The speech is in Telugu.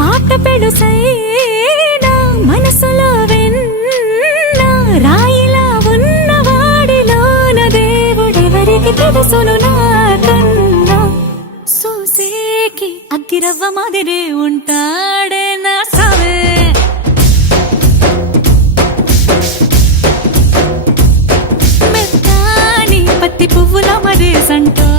మాట పెడుసైనా మనసులో వెన్న రాయిలా ఉన్నవాడిలోన దేవుడెవరికి తెలుసును నాకన్నా సూసేకి అగ్గిరవ్వ మాదిరే ఉంటాడే నా సవే మెత్తాని పత్తి పువ్వుల మరే సంటో